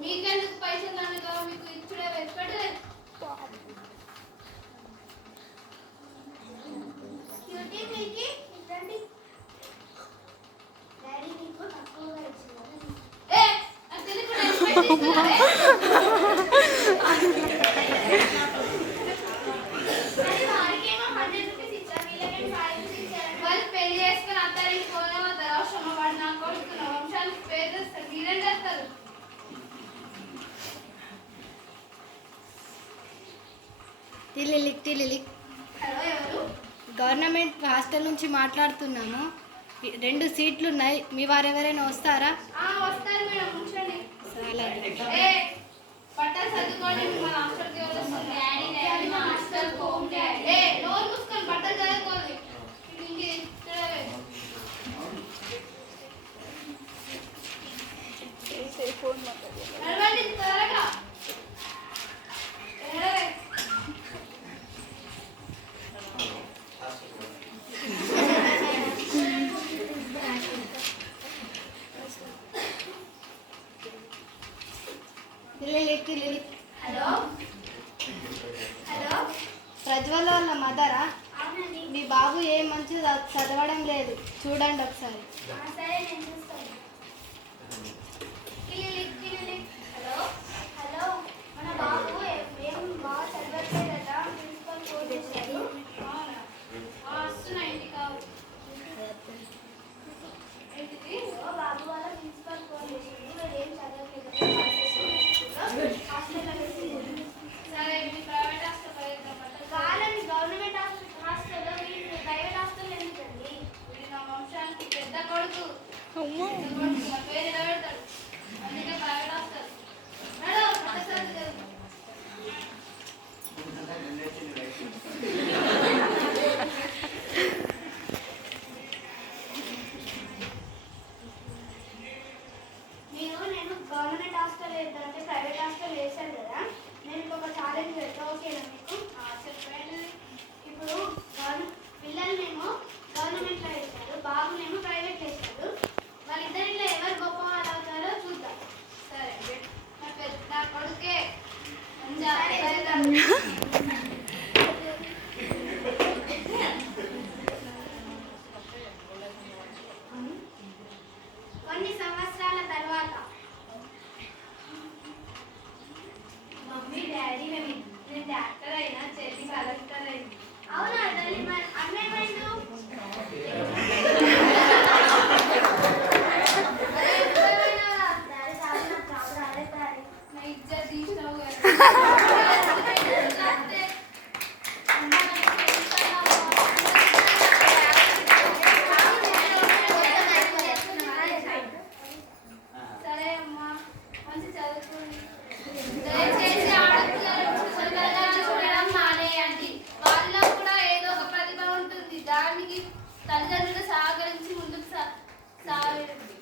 మీకెందుకు పైసలు దానిగా మీకు ఇచ్చుడే పెట్టలేదు. పెళ్లి చేసుకుని అత్తారికి పోయిన అవసరం వాడు నా కొడుకు వంశానికి పేరు తెస్తారు. మీరేం చేస్తారు? గవర్నమెంట్ హాస్టల్ నుంచి మాట్లాడుతున్నాము. 2 సీట్లు ఉన్నాయి. మీ వారు ఎవరైనా వస్తారా? వస్తారు మేడం, ఉంచండి. పట్టాలు చదువుకోండి. మన హాస్టల్కి ఎవరు వస్తారు? నోరు మూసుకొని బట్టలు చదువుకోండి. త్వరగా హలో హలో, ప్రజ్వల్ వాళ్ళ మదరా? మీ బాబు ఏం మంచిగా చదవడం లేదు, చూడండి ఒకసారి. సరే, నేను చూస్తాను. హలో హలో, మన బాబు ఏం బాగా చదవట్లేదట, ప్రిన్సిపల్ ఫోన్ చేశారు. వస్తున్నా ఇంటికి. ఏంటిది? బాబు వాళ్ళ ప్రిన్సిపల్ ఫోన్ చేసింది, మీరు ఏం చదవట్లేదు. సరే, మీ ప్రైవేట్ హాస్టల్ కాదని గవర్నమెంట్ హాస్టల్, మీరు ప్రైవేట్ హాస్టల్ ఎందుకండి? వీడి నా వంశానికి పెద్ద కొడుకు, పేరు నిలబెడతాడు, అందుకే ప్రైవేట్ హాస్టల్. నేను గవర్నమెంట్ హాస్టల్ వేద్దామంటే ప్రైవేట్ హాస్టల్ వేశాను కదా, నేను ఇంకొక ఛాలెంజ్ పెడతా, ఓకేనా మీకు? చెప్పండి. ఇప్పుడు పిల్లల్నేమో గవర్నమెంట్లో వేశారు, బాబునేమో ప్రైవేట్లో వేశారు. వాళ్ళిద్దరిలో ఎవరు గొప్ప వాళ్ళు అవుతారో చూద్దాం. సరే, నా కొడుకే కొన్ని సంవత్సరాల తర్వాత మమ్మీ డాడీ నేను డాక్టర్ అయినా, చెల్లి కలెక్టర్ అయింది. అవునా తల్లి, మరి అన్నేమైండు? నా ఇజ్జత్ తీసినావు కదా. సరే అమ్మా, మంచి చదువుకోండి. దయచేసి ఆడపిల్లలు చూడడం మానేయండి. వాళ్ళలో కూడా ఏదో ఒక ప్రతిభ ఉంటుంది, దానికి తల్లిదండ్రులు సహకరించి ముందుకు సాగండి.